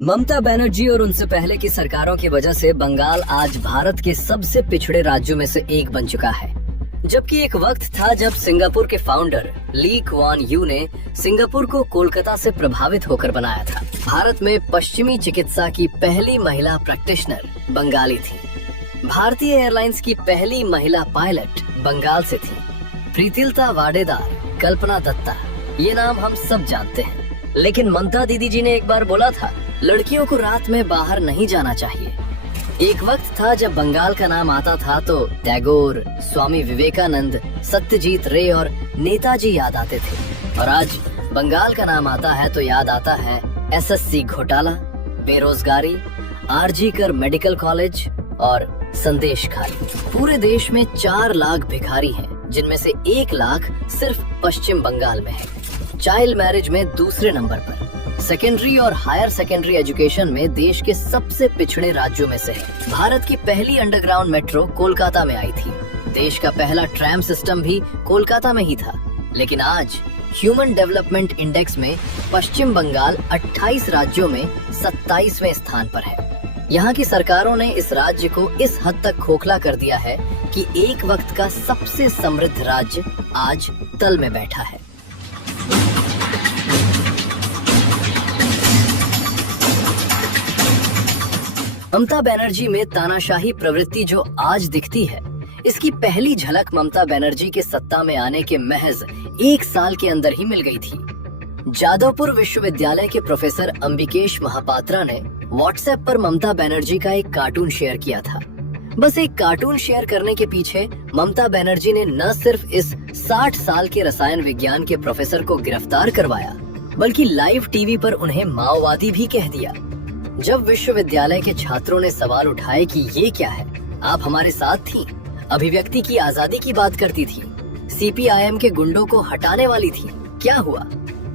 ममता बनर्जी और उनसे पहले की सरकारों की वजह से बंगाल आज भारत के सबसे पिछड़े राज्यों में से एक बन चुका है। जबकि एक वक्त था जब सिंगापुर के फाउंडर ली कुआन यू ने सिंगापुर को कोलकाता से प्रभावित होकर बनाया था। भारत में पश्चिमी चिकित्सा की पहली महिला प्रैक्टिशनर बंगाली थी। भारतीय एयरलाइंस की पहली महिला पायलट बंगाल से थी। प्रीतिलता वाडेदार, कल्पना दत्ता, ये नाम हम सब जानते हैं। लेकिन ममता दीदी जी ने एक बार बोला था, लड़कियों को रात में बाहर नहीं जाना चाहिए। एक वक्त था जब बंगाल का नाम आता था तो टैगोर, स्वामी विवेकानंद, सत्यजीत रे और नेताजी याद आते थे। और आज बंगाल का नाम आता है तो याद आता है एसएससी घोटाला, बेरोजगारी, आरजी कर मेडिकल कॉलेज और संदेश खाली। पूरे देश में 4 लाख भिखारी हैं, जिनमें से 1 लाख सिर्फ पश्चिम बंगाल में है। चाइल्ड मैरिज में दूसरे नंबर पर। सेकेंडरी और हायर सेकेंडरी एजुकेशन में देश के सबसे पिछड़े राज्यों में से है। भारत की पहली अंडरग्राउंड मेट्रो कोलकाता में आई थी। देश का पहला ट्रैम सिस्टम भी कोलकाता में ही था। लेकिन आज ह्यूमन डेवलपमेंट इंडेक्स में पश्चिम बंगाल 28 राज्यों में 27वें स्थान पर है। यहाँ की सरकारों ने इस राज्य को इस हद तक खोखला कर दिया है कि एक वक्त का सबसे समृद्ध राज्य आज तल में बैठा है। ममता बनर्जी में तानाशाही प्रवृत्ति जो आज दिखती है, इसकी पहली झलक ममता बनर्जी के सत्ता में आने के महज 1 साल के अंदर ही मिल गई थी। जादवपुर विश्वविद्यालय के प्रोफेसर अंबिकेश महापात्रा ने व्हाट्सएप पर ममता बनर्जी का एक कार्टून शेयर किया था। बस एक कार्टून शेयर करने के पीछे ममता बनर्जी ने न सिर्फ इस 60 साल के रसायन विज्ञान के प्रोफेसर को गिरफ्तार करवाया, बल्कि लाइव टीवी पर उन्हें माओवादी भी कह दिया। जब विश्वविद्यालय के छात्रों ने सवाल उठाए कि ये क्या है, आप हमारे साथ थी, अभिव्यक्ति की आजादी की बात करती थी, सीपीआईएम के गुंडों को हटाने वाली थी, क्या हुआ?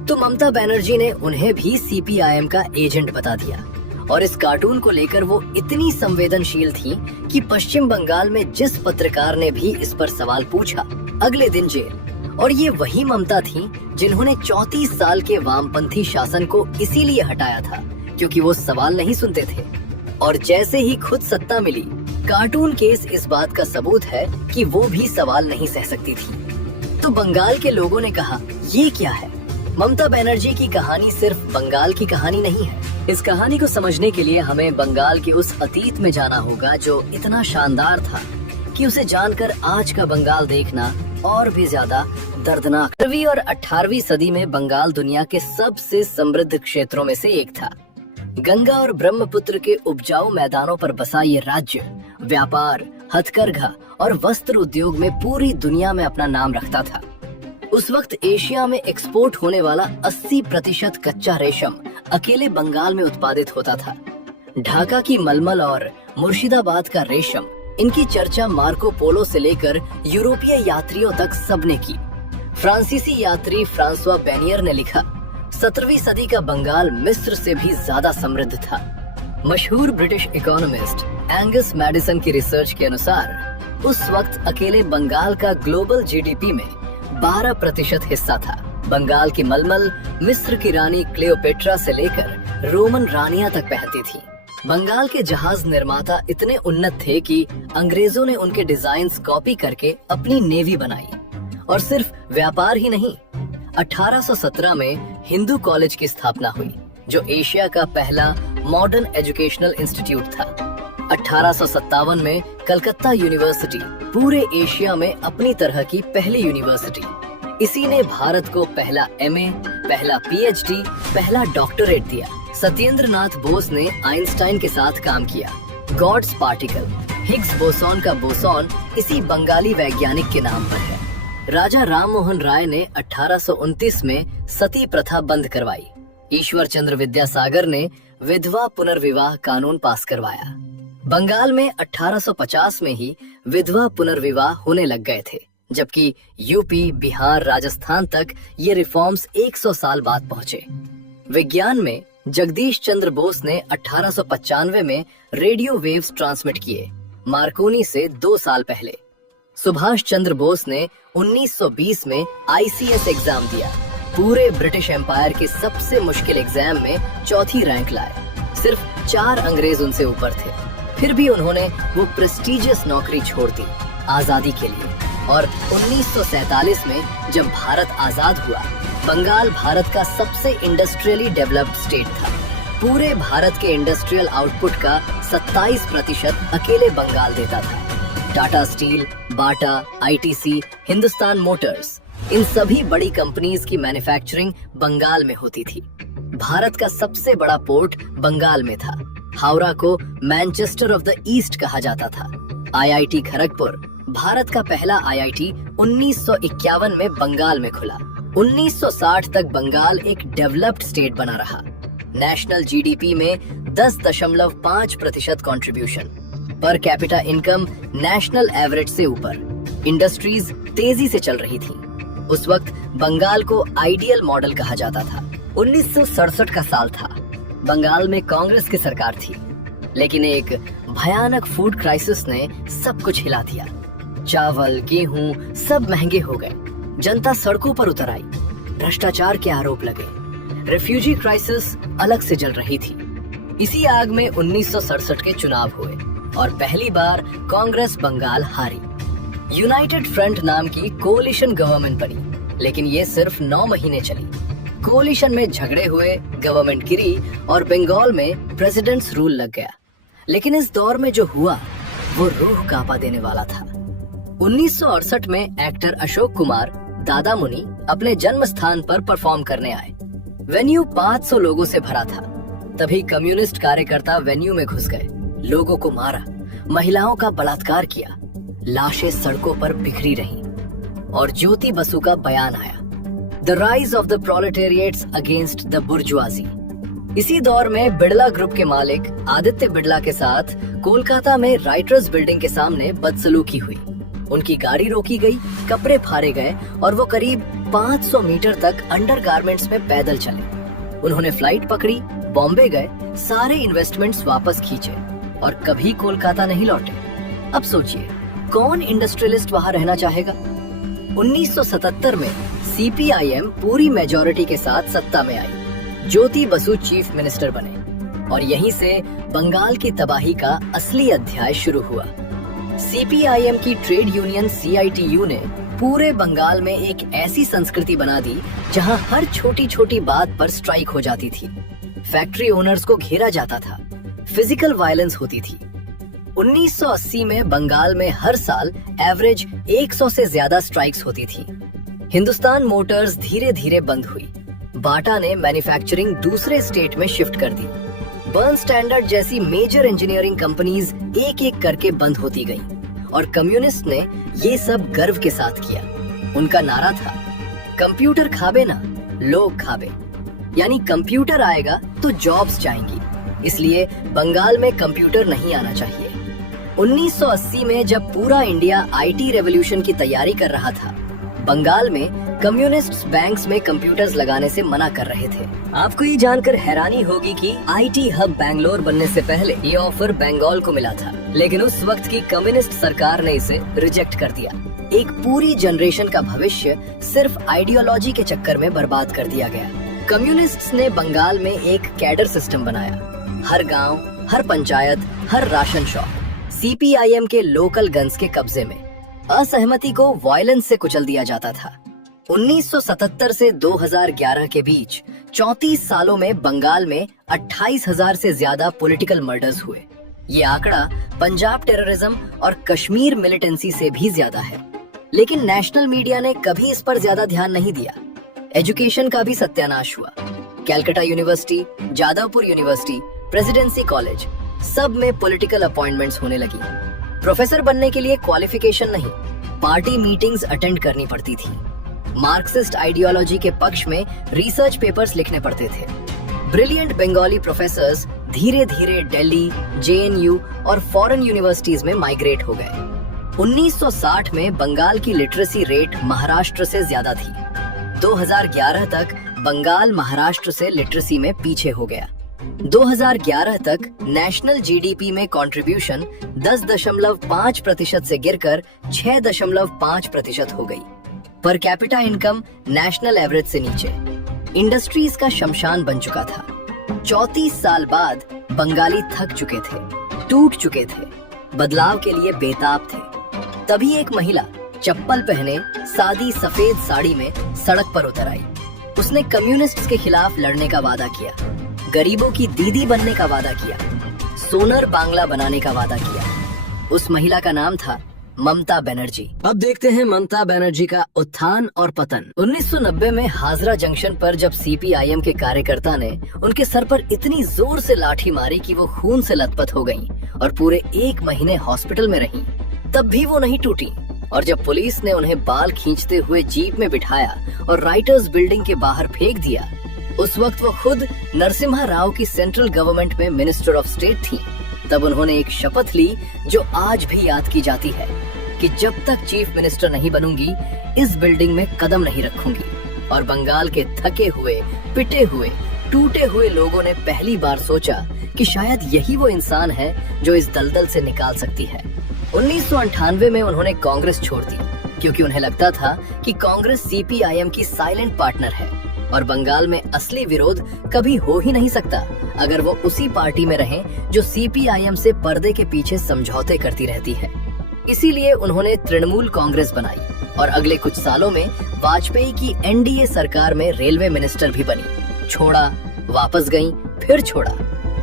तो ममता बनर्जी ने उन्हें भी सीपीआईएम का एजेंट बता दिया। और इस कार्टून को लेकर वो इतनी संवेदनशील थी कि पश्चिम बंगाल में जिस पत्रकार ने भी इस पर सवाल पूछा, अगले दिन जेल। और ये वही ममता थी जिन्होंने 34 साल के वामपंथी शासन को इसीलिए हटाया था क्योंकि वो सवाल नहीं सुनते थे। और जैसे ही खुद सत्ता मिली, कार्टून केस इस बात का सबूत है कि वो भी सवाल नहीं सह सकती थी। तो बंगाल के लोगों ने कहा, ये क्या है? ममता बनर्जी की कहानी सिर्फ बंगाल की कहानी नहीं है। इस कहानी को समझने के लिए हमें बंगाल के उस अतीत में जाना होगा जो इतना शानदार था कि उसे जानकर आज का बंगाल देखना और भी ज्यादा दर्दनाक। 17वीं और 18वीं सदी में बंगाल दुनिया के सबसे समृद्ध क्षेत्रों में से एक था। गंगा और ब्रह्मपुत्र के उपजाऊ मैदानों पर बसा ये राज्य व्यापार, हथकरघा और वस्त्र उद्योग में पूरी दुनिया में अपना नाम रखता था। उस वक्त एशिया में एक्सपोर्ट होने वाला 80% कच्चा रेशम अकेले बंगाल में उत्पादित होता था। ढाका की मलमल और मुर्शिदाबाद का रेशम, इनकी चर्चा मार्को पोलो से लेकर यूरोपीय यात्रियों तक सबने की। फ्रांसीसी यात्री फ्रांसवा बेनियर ने लिखा, 17वीं सदी का बंगाल मिस्र से भी ज्यादा समृद्ध था। मशहूर ब्रिटिश इकोनॉमिस्ट एंगस मैडिसन की रिसर्च के अनुसार उस वक्त अकेले बंगाल का ग्लोबल जीडीपी में 12% हिस्सा था। बंगाल की मलमल मिस्र की रानी क्लियोपेट्रा से लेकर रोमन रानियां तक पहनती थी। बंगाल के जहाज निर्माता इतने उन्नत थे कि अंग्रेजों ने उनके डिजाइन्स कॉपी करके अपनी नेवी बनाई। और सिर्फ व्यापार ही नहीं, 1817 में हिंदू कॉलेज की स्थापना हुई, जो एशिया का पहला मॉडर्न एजुकेशनल इंस्टीट्यूट था। 1857 में कलकत्ता यूनिवर्सिटी पूरे एशिया में अपनी तरह की पहली यूनिवर्सिटी। इसी ने भारत को पहला एमए, पहला पीएचडी, पहला डॉक्टरेट दिया। सत्येंद्र नाथ बोस ने आइंस्टाइन के साथ काम किया। गॉड्स पार्टिकल, हिग्स बोसॉन का बोसॉन इसी बंगाली वैज्ञानिक के नाम पर है। राजा राम मोहन राय ने 1829 में सती प्रथा बंद करवाई। ईश्वर चंद्र विद्यासागर ने विधवा पुनर्विवाह कानून पास करवाया। बंगाल में 1850 में ही विधवा पुनर्विवाह होने लग गए थे, जबकि यूपी, बिहार, राजस्थान तक ये रिफॉर्म्स 100 साल बाद पहुंचे। विज्ञान में जगदीश चंद्र बोस ने 1895 में रेडियो वेव्स ट्रांसमिट किए, मार्कोनी से 2 साल पहले। सुभाष चंद्र बोस ने 1920 में आईसीएस एग्जाम दिया। पूरे ब्रिटिश एम्पायर के सबसे मुश्किल एग्जाम में 4थी रैंक लाए। सिर्फ 4 अंग्रेज उनसे ऊपर थे। फिर भी उन्होंने वो प्रेस्टिजियस नौकरी छोड़ दी आजादी के लिए। और 1947 में जब भारत आजाद हुआ, बंगाल भारत का सबसे इंडस्ट्रियली डेवलप्ड स्टेट था। पूरे भारत के इंडस्ट्रियल आउटपुट का 27% अकेले बंगाल देता था। टाटा स्टील, बाटा, आईटीसी, हिंदुस्तान मोटर्स, इन सभी बड़ी कंपनीज की मैन्युफैक्चरिंग बंगाल में होती थी। भारत का सबसे बड़ा पोर्ट बंगाल में था। हावड़ा को मैनचेस्टर ऑफ द ईस्ट कहा जाता था। आईआईटी खड़गपुर, भारत का पहला आईआईटी 1951 में बंगाल में खुला। 1960 तक बंगाल एक डेवलप्ड स्टेट बना रहा। नेशनल जीडीपी में 10.5% contribution, per capita income national average से ऊपर। इंडस्ट्रीज तेजी से चल रही थी। उस वक्त बंगाल को आइडियल मॉडल कहा जाता था। 1967 का साल था। बंगाल में कांग्रेस की सरकार थी, लेकिन एक भयानक फूड क्राइसिस ने सब कुछ हिला दिया। चावल, गेहूं सब महंगे हो गए। जनता सड़कों पर उतर आई। भ्रष्टाचार के आरोप लगे। रेफ्यूजी क्राइसिस अलग से जल रही थी। इसी आग में 1967 के चुनाव हुए और पहली बार कांग्रेस बंगाल हारी। यूनाइटेड फ्रंट नाम की कोलिशन गवर्नमेंट बनी, लेकिन ये सिर्फ 9 महीने चली। कोलिशन में झगड़े हुए, गवर्नमेंट गिरी और बंगाल में प्रेसिडेंट्स रूल लग गया। लेकिन इस दौर में जो हुआ वो रूह कांपा देने वाला था। 1968 में एक्टर अशोक कुमार दादा मुनि अपने जन्म स्थान पर परफॉर्म करने आए। वेन्यू 500 लोगों से भरा था। तभी कम्युनिस्ट कार्यकर्ता वेन्यू में घुस गए, लोगों को मारा, महिलाओं का बलात्कार किया, लाशें सड़कों पर बिखरी रहीं और ज्योति बसु का बयान आया, the rise of the proletariats against the bourgeoisie. इसी दौर में बिड़ला ग्रुप के मालिक आदित्य बिड़ला के साथ कोलकाता में राइटर्स बिल्डिंग के सामने बदसलूकी हुई। उनकी गाड़ी रोकी गई, कपड़े फाड़े गए और वो करीब 500 मीटर तक अंडरगारमेंट्स में पैदल चले। उन्होंने फ्लाइट पकड़ी, बॉम्बे गए, सारे इन्वेस्टमेंट्स वापस खींचे और कभी कोलकाता नहीं लौटे। अब सोचिए, कौन इंडस्ट्रियलिस्ट वहां रहना चाहेगा? 1977 में सीपीआईएम पूरी मेजॉरिटी के साथ सत्ता में आई। ज्योति बसु चीफ मिनिस्टर बने और यहीं से बंगाल की तबाही का असली अध्याय शुरू हुआ। सीपीआईएम की ट्रेड यूनियन सीआईटीयू ने पूरे बंगाल में एक ऐसी संस्कृति बना दी जहां हर छोटी छोटी बात पर स्ट्राइक हो जाती थी। फैक्ट्री ओनर्स को घेरा जाता था, फिजिकल वायलेंस होती थी। 1980 में बंगाल में हर साल एवरेज 100 से ज्यादा स्ट्राइक्स होती थी। हिंदुस्तान मोटर्स धीरे धीरे बंद हुई। बाटा ने मैन्युफैक्चरिंग दूसरे स्टेट में शिफ्ट कर दी। बर्न स्टैंडर्ड जैसी मेजर इंजीनियरिंग कंपनीज एक एक करके बंद होती गईं और कम्युनिस्ट ने ये सब गर्व के साथ किया। उनका नारा था, कंप्यूटर खाबे ना, लोग खाबे। यानी कंप्यूटर आएगा तो जॉब्स जाएंगी, इसलिए बंगाल में कंप्यूटर नहीं आना चाहिए। 1980 में जब पूरा इंडिया आईटी रेवोल्यूशन की तैयारी कर रहा था, बंगाल में कम्युनिस्ट बैंक्स में कंप्यूटर्स लगाने से मना कर रहे थे। आपको ये जानकर हैरानी होगी कि आईटी हब बैंगलोर बनने से पहले ये ऑफर बंगाल को मिला था, लेकिन उस वक्त की कम्युनिस्ट सरकार ने इसे रिजेक्ट कर दिया। एक पूरी जनरेशन का भविष्य सिर्फ आइडियोलॉजी के चक्कर में बर्बाद कर दिया गया। कम्युनिस्ट्स ने बंगाल में एक कैडर सिस्टम बनाया। हर गांव, हर पंचायत, हर राशन शॉप सीपीआईएम के लोकल गन्स के कब्जे में। असहमति को वायलेंस से कुचल दिया जाता था। 1977 से 2011 के बीच 34 सालों में बंगाल में 28,000 से ज्यादा पॉलिटिकल मर्डर्स हुए। ये आंकड़ा पंजाब टेररिज्म और कश्मीर मिलिटेंसी से भी ज्यादा है, लेकिन नेशनल मीडिया ने कभी इस पर ज्यादा ध्यान नहीं दिया। एजुकेशन का भी सत्यानाश हुआ। Calcutta university, Jadavpur university, presidency college, सब में पॉलिटिकल अपॉइंटमेंट्स होने लगी। प्रोफेसर बनने के लिए क्वालिफिकेशन नहीं, पार्टी मीटिंग्स अटेंड करनी पड़ती थी। मार्क्सिस्ट आइडियोलॉजी के पक्ष में रिसर्च पेपर्स लिखने पड़ते थे। ब्रिलियंट बंगाली प्रोफेसर्स धीरे धीरे दिल्ली, जेएनयू और फॉरेन यूनिवर्सिटीज में माइग्रेट हो गए। 1960 में बंगाल की लिटरेसी रेट महाराष्ट्र से ज्यादा थी। 2011 तक बंगाल महाराष्ट्र से लिटरेसी में पीछे हो गया। 2011 तक नेशनल जीडीपी में कंट्रीब्यूशन 10.5% से गिरकर 6.5% हो गई। Per capita income national average से नीचे। इंडस्ट्रीज का शमशान बन चुका था। 34 साल बाद बंगाली थक चुके थे, टूट चुके थे, बदलाव के लिए बेताब थे। तभी एक महिला चप्पल पहने सादी सफेद साड़ी में सड़क पर उतर आई। उसने कम्युनिस्ट्स के खिलाफ लड़ने का वादा किया, गरीबों की दीदी बनने का वादा किया, सोनर बांग्ला बनाने का वादा किया। उस महिला का नाम था ममता बनर्जी। अब देखते हैं ममता बनर्जी का उत्थान और पतन। 1990 में हाजरा जंक्शन पर जब सीपीआईएम के कार्यकर्ता ने उनके सर पर इतनी जोर से लाठी मारी कि वो खून से लथपथ हो गईं और पूरे 1 महीने हॉस्पिटल में रहीं, तब भी वो नहीं टूटी। और जब पुलिस ने उन्हें बाल खींचते हुए जीप में बिठाया और राइटर्स बिल्डिंग के बाहर फेंक दिया, उस वक्त वो खुद नरसिम्हा राव की सेंट्रल गवर्नमेंट में मिनिस्टर ऑफ स्टेट थी। तब उन्होंने एक शपथ ली जो आज भी याद की जाती है कि जब तक चीफ मिनिस्टर नहीं बनूंगी, इस बिल्डिंग में कदम नहीं रखूंगी। और बंगाल के थके हुए, पिटे हुए, टूटे हुए लोगों ने पहली बार सोचा कि शायद यही वो इंसान है जो इस दलदल से निकाल सकती है। 1998 में उन्होंने कांग्रेस छोड़ दी क्योंकि उन्हें लगता था कि कांग्रेस सीपीआईएम की साइलेंट पार्टनर है और बंगाल में असली विरोध कभी हो ही नहीं सकता अगर वो उसी पार्टी में रहें जो सीपीआईएम से पर्दे के पीछे समझौते करती रहती है। इसीलिए उन्होंने तृणमूल कांग्रेस बनाई और अगले कुछ सालों में वाजपेयी की एनडीए सरकार में रेलवे मिनिस्टर भी बनी। छोड़ा, वापस गईं, फिर छोड़ा।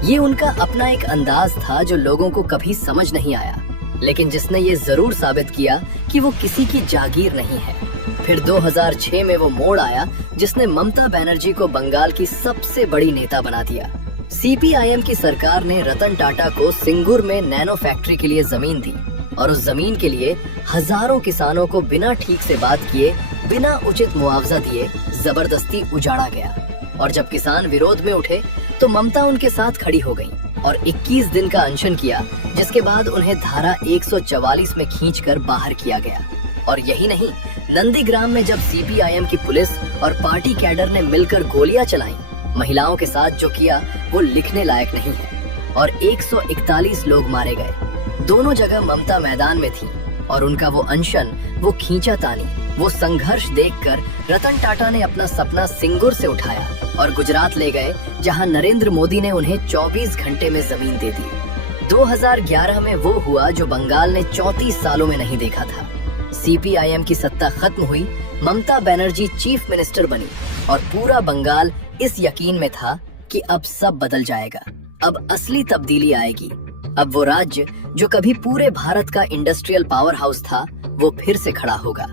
ये उनका अपना एक अंदाज था जो लोगों को कभी समझ नहीं आया, लेकिन जिसने ये जरूर साबित किया कि वो किसी की जागीर नहीं है। फिर 2006 में वो मोड़ आया जिसने ममता बनर्जी को बंगाल की सबसे बड़ी नेता बना दिया। सीपीआईएम की सरकार ने रतन टाटा को सिंगूर में नैनो फैक्ट्री के लिए जमीन दी और उस जमीन के लिए हजारों किसानों को बिना ठीक से बात किए, बिना उचित मुआवजा दिए जबरदस्ती उजाड़ा गया। और जब किसान विरोध में उठे तो ममता उनके साथ खड़ी हो गईं और 21 दिन का अनशन किया, जिसके बाद उन्हें धारा 144 में खींचकर बाहर किया गया। और यही नहीं, नंदीग्राम में जब सीपीआईएम की पुलिस और पार्टी कैडर ने मिलकर गोलियां चलाईं, महिलाओं के साथ जो किया वो लिखने लायक नहीं है और 141 लोग मारे गए। दोनों जगह ममता मैदान में थी और उनका वो अनशन, वो खींचातानी, वो संघर्ष देखकर रतन टाटा ने अपना सपना सिंगूर से उठाया और गुजरात ले गए, जहां नरेंद्र मोदी ने उन्हें 24 घंटे में जमीन दे दी। 2011 में वो हुआ जो बंगाल ने 34 सालों में नहीं देखा था। सीपीआईएम की सत्ता खत्म हुई, ममता बनर्जी चीफ मिनिस्टर बनी और पूरा बंगाल इस यकीन में था कि अब सब बदल जाएगा, अब असली तब्दीली आएगी। अब वो राज्य जो कभी पूरे भारत का इंडस्ट्रियल पावर हाउस था, वो फिर से खड़ा होगा।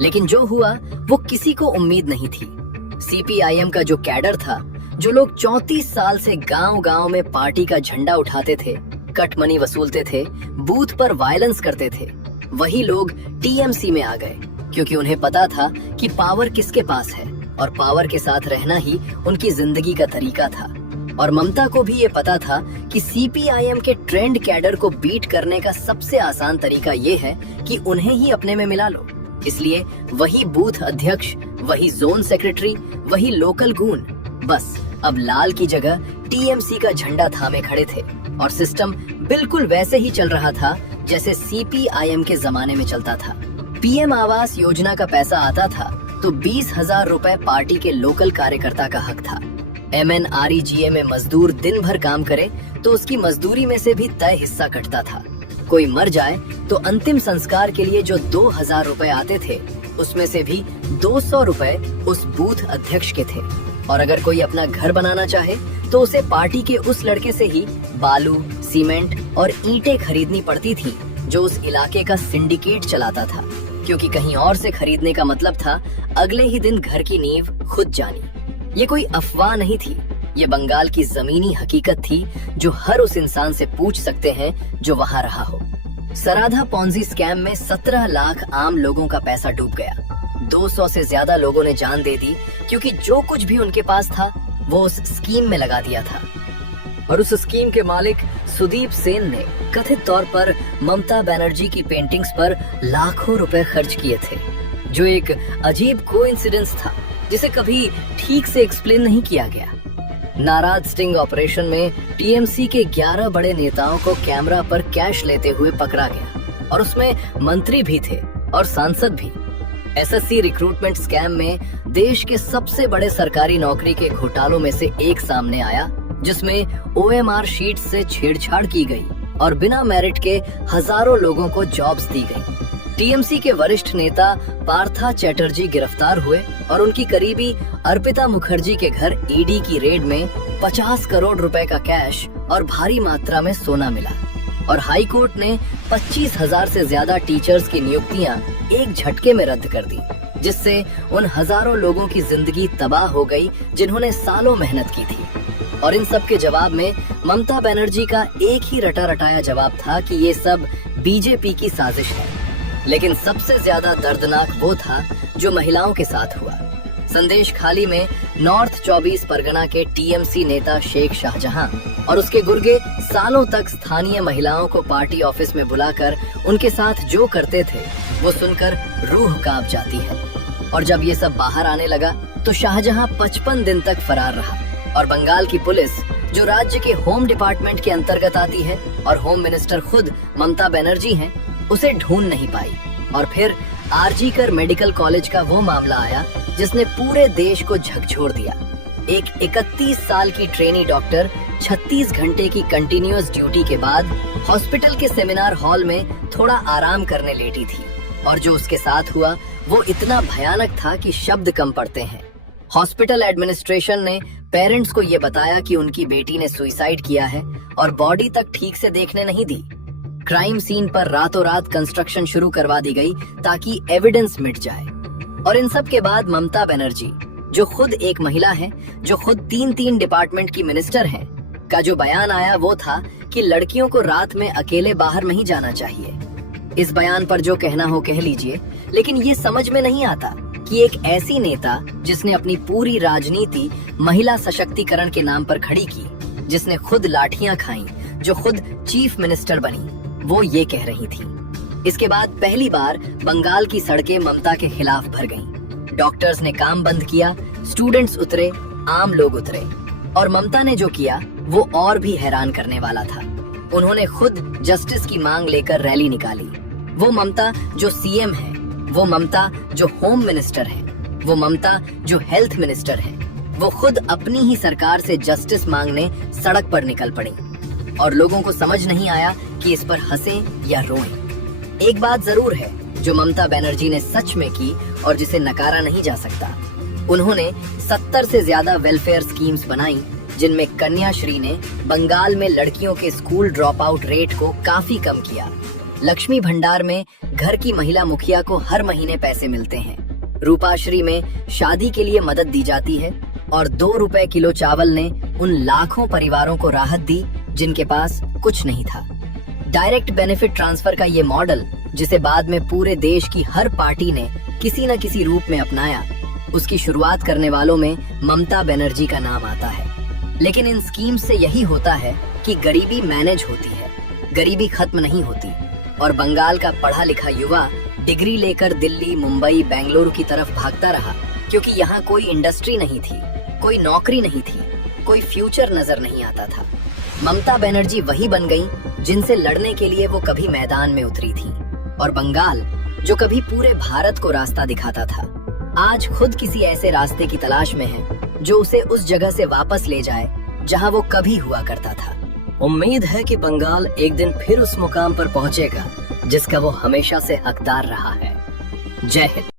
लेकिन जो हुआ वो किसी को उम्मीद नहीं थी। सीपीआईएम का जो कैडर था, जो लोग 34 साल से गांव-गांव में पार्टी का झंडा उठाते थे, कट मनी वसूलते थे, बूथ पर वायलेंस करते थे, वही लोग टीएमसी में आ गए क्योंकि उन्हें पता था कि पावर किसके पास है और पावर के साथ रहना ही उनकी जिंदगी का तरीका था। और ममता को भी ये पता था कि सीपीआईएम के ट्रेंड कैडर को बीट करने का सबसे आसान तरीका ये है कि उन्हें ही अपने में मिला लो। इसलिए वही बूथ अध्यक्ष, वही जोन सेक्रेटरी, वही लोकल गून, बस अब लाल की जगह टीएमसी का झंडा थामे खड़े थे और सिस्टम बिल्कुल वैसे ही चल रहा था जैसे सीपीआईएम के जमाने में चलता था। पीएम आवास योजना का पैसा आता था तो 20,000 रुपए पार्टी के लोकल कार्यकर्ता का हक था। एमएनआरईजीए में मजदूर दिन भर काम करे तो उसकी मजदूरी में से भी तय हिस्सा कटता था। कोई मर जाए तो अंतिम संस्कार के लिए जो 2,000 रुपए आते थे, उसमें से भी 200 रुपए उस बूथ अध्यक्ष के थे। और अगर कोई अपना घर बनाना चाहे तो उसे पार्टी के उस लड़के से ही बालू, सीमेंट और ईंटें खरीदनी पड़ती थी जो उस इलाके का सिंडिकेट चलाता था, क्योंकि कहीं और से खरीदने का मतलब था अगले ही दिन घर की नींव खुद जानी। ये कोई अफवाह नहीं थी, ये बंगाल की जमीनी हकीकत थी जो हर उस इंसान से पूछ सकते हैं जो वहाँ रहा हो। सराधा पॉन्जी स्कैम में 17 लाख आम लोगों का पैसा डूब गया। 200 से ज्यादा लोगों ने जान दे दी क्योंकि जो कुछ भी उनके पास था वो उस स्कीम में लगा दिया था। और उस स्कीम के मालिक सुदीप सेन ने कथित तौर पर ममता बनर्जी की पेंटिंग्स पर लाखों रुपए खर्च किए थे, जो एक अजीब कोइंसिडेंस था जिसे कभी ठीक से एक्सप्लेन नहीं किया गया। नाराज स्टिंग ऑपरेशन में टीएमसी के 11 बड़े नेताओं को कैमरा पर कैश लेते हुए पकड़ा गया और उसमें मंत्री भी थे और सांसद भी। एसएससी रिक्रूटमेंट स्कैम में देश के सबसे बड़े सरकारी नौकरी के घोटालों में से एक सामने आया जिसमें OMR शीट से छेड़छाड़ की गई और बिना मेरिट के हजारों लोगों को जॉब्स दी गई। टीएमसी के वरिष्ठ नेता पार्था चैटर्जी गिरफ्तार हुए और उनकी करीबी अर्पिता मुखर्जी के घर ईडी की रेड में 50 करोड़ रुपए का कैश और भारी मात्रा में सोना मिला और हाई कोर्ट ने 25,000 से ज्यादा टीचर्स की नियुक्तियां एक झटके में रद्द कर दी, जिससे उन हजारों लोगों की जिंदगी तबाह हो गई जिन्होंने सालों मेहनत की थी। और इन सब के जवाब में ममता बनर्जी का एक ही रटा रटाया जवाब था कि ये सब बीजेपी की साजिश है। लेकिन सबसे ज्यादा दर्दनाक वो था जो महिलाओं के साथ हुआ। संदेश खाली में नॉर्थ 24 परगना के टीएमसी नेता शेख शाहजहां और उसके गुर्गे सालों तक स्थानीय महिलाओं को पार्टी ऑफिस में बुलाकर उनके साथ जो करते थे वो सुनकर रूह कांप जाती है। और जब ये सब बाहर आने लगा तो शाहजहां 55 दिन तक फरार रहा और बंगाल की पुलिस, जो राज्य के होम डिपार्टमेंट के अंतर्गत आती है और होम मिनिस्टर खुद ममता बनर्जी हैं, उसे ढूंढ नहीं पाई। और फिर आरजीकर मेडिकल कॉलेज का वो मामला आया जिसने पूरे देश को झकझोर दिया। एक 31 साल की ट्रेनी डॉक्टर 36 घंटे की कंटिन्यूअस ड्यूटी के बाद हॉस्पिटल के सेमिनार हॉल में थोड़ा आराम करने लेटी थी और जो उसके साथ हुआ वो इतना भयानक था कि शब्द कम पड़ते हैं। हॉस्पिटल एडमिनिस्ट्रेशन ने पेरेंट्स को ये बताया कि उनकी बेटी ने सुसाइड किया है और बॉडी तक ठीक से देखने नहीं दी। क्राइम सीन पर रातों रात कंस्ट्रक्शन शुरू करवा दी गई ताकि एविडेंस मिट जाए। और इन सब के बाद ममता बनर्जी, जो खुद एक महिला है, जो खुद 3 डिपार्टमेंट की मिनिस्टर हैं, का जो बयान आया वो था कि लड़कियों को रात में अकेले बाहर नहीं जाना चाहिए। इस बयान पर जो कहना हो कह लीजिए, लेकिन ये समझ में नहीं आता कि एक ऐसी नेता जिसने अपनी पूरी राजनीति महिला सशक्तिकरण के नाम पर खड़ी की, जिसने खुद लाठियां खाई, जो खुद चीफ मिनिस्टर बनी, वो ये कह रही थी। इसके बाद पहली बार बंगाल की सड़कें ममता के खिलाफ भर गईं। डॉक्टर्स ने काम बंद किया, स्टूडेंट्स उतरे, आम लोग उतरे और ममता ने जो किया वो और भी हैरान करने वाला था। उन्होंने खुद जस्टिस की मांग लेकर रैली निकाली। वो ममता जो सीएम है, वो ममता जो होम मिनिस्टर है, वो ममता जो हेल्थ मिनिस्टर है, वो खुद अपनी ही सरकार से जस्टिस मांगने सड़क पर निकल पड़ी। और लोगों को समझ नहीं आया कि इस पर हंसें या रोएं। एक बात जरूर है जो ममता बनर्जी ने सच में की और जिसे नकारा नहीं जा सकता। उन्होंने 70 से ज्यादा वेलफेयर स्कीम्स बनाई, जिनमें कन्याश्री ने बंगाल में लड़कियों के स्कूल ड्रॉप आउट रेट को काफी कम किया। लक्ष्मी भंडार में घर की महिला मुखिया को हर महीने पैसे मिलते हैं। रूपाश्री में शादी के लिए मदद दी जाती है और 2 रुपए किलो चावल ने उन लाखों परिवारों को राहत दी जिनके पास कुछ नहीं था। डायरेक्ट बेनिफिट ट्रांसफर का ये मॉडल, जिसे बाद में पूरे देश की हर पार्टी ने किसी न किसी रूप में अपनाया, उसकी शुरुआत करने वालों में ममता बनर्जी का नाम आता है। लेकिन इन स्कीम से यही होता है कि गरीबी मैनेज होती है, गरीबी खत्म नहीं होती। और बंगाल का पढ़ा लिखा युवा डिग्री लेकर दिल्ली, मुंबई, बेंगलुरु की तरफ भागता रहा, क्योंकि यहाँ कोई इंडस्ट्री नहीं थी, कोई नौकरी नहीं थी, कोई फ्यूचर नजर नहीं आता था। ममता बनर्जी वही बन गई जिनसे लड़ने के लिए वो कभी मैदान में उतरी थी। और बंगाल, जो कभी पूरे भारत को रास्ता दिखाता था, आज खुद किसी ऐसे रास्ते की तलाश में है जो उसे उस जगह से वापस ले जाए जहां वो कभी हुआ करता था। उम्मीद है कि बंगाल एक दिन फिर उस मुकाम पर पहुंचेगा जिसका वो हमेशा से हकदार रहा है। जय हिंद।